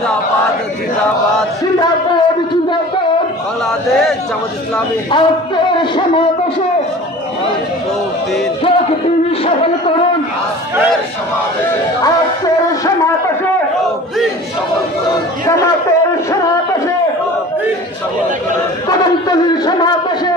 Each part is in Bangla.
জিন্দাবাদ জিন্দাবাদ। জিন্দাবাদ জিন্দাবাদ। বাংলাদেশ জামাত ইসলামী। আজকের সমাবেশে চোখ তিনি সফল করুন। আজকের সমাবেশে। আজকের সমাবেশে জামাতের সমাবেশে কদমতলির সমাবেশে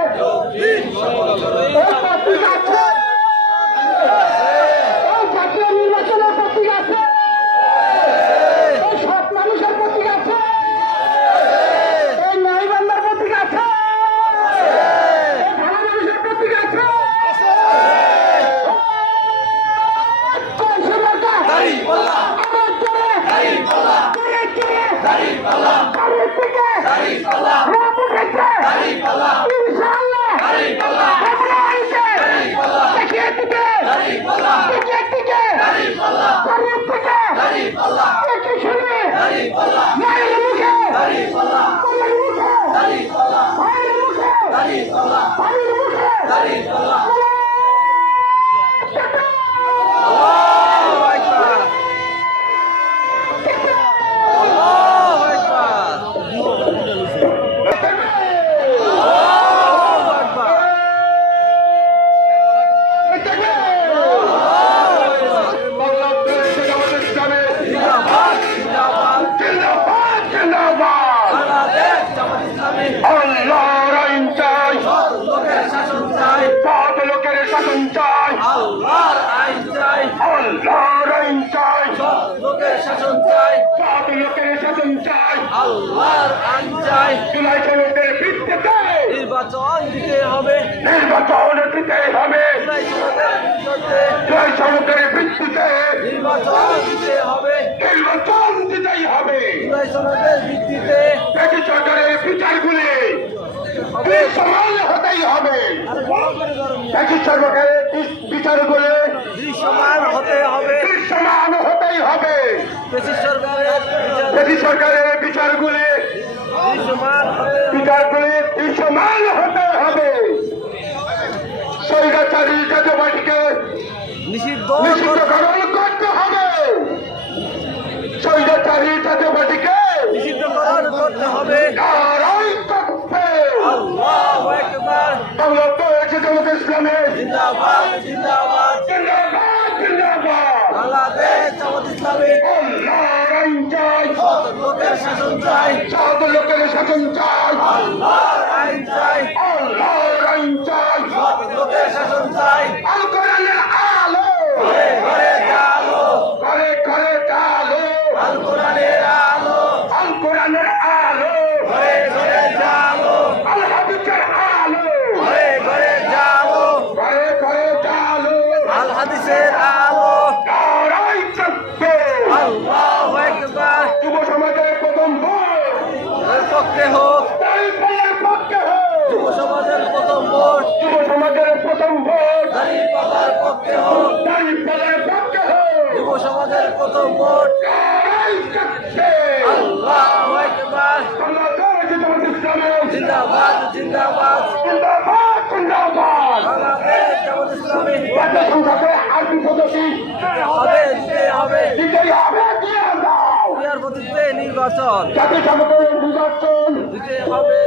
ইনশাআল্লাহ। আমরা আইছে। দেখিয়ে দিবে। দেখিয়ে দিবে। বাড়ির থেকে। দেখে শুনে। মায়ের মুখে। কলের মুখে। ভাইয়ের মুখে। বাড়ির মুখে। আল্লাহু আকবার আল্লাহু আকবার আল্লাহু আকবার জিন্দাবাদ জিন্দাবাদ বাংলাদেশ জামাত ইসলামী সৎ লোকের শাসন চাই আল্লাহর আইন চাই সৎ লোকের শাসন চাই আল্লাহর আইন চাই নির্বাচন দিতে হবে। নির্বাচন দিতে হবে। জুলাই সনদের ভিত্তিতে ভিত্তিতে নির্বাচন দিতে হবে। নির্বাচন দিতেই হবে। জুলাই সনদের ভিত্তিতে ব্রিটিশ সরকারের বিচারগুলি হতেই হবে। সরকারের বিচারগুলি হতে হবে। সমান হতেই হবে। সরকারের সরকারের বিচারগুলি হবে বিচারগুলি সমান হতে হবে। স্বৈরাচারী জাতীয়বাদীকে নিষিদ্ধ করতে হবে। স্বৈরাচারী জাতীয়বাদীকে করতে হবে। লড়াই করতে আকবার। বাংলাদেশ জিন্দাবাদ জিন্দাবাদ জিন্দাবাদ বাংলাদেশ জামাত ইসলামী লড়াই চাই সৎ লোকের শাসন চাই সাত লোকের শাসন চাই। পক্ষে হোক যুব সমাজের প্রথম ভোট। আল্লাহু ইসলামী জিন্দাবাদ জিন্দাবাদ। নির্বাচন। হবে।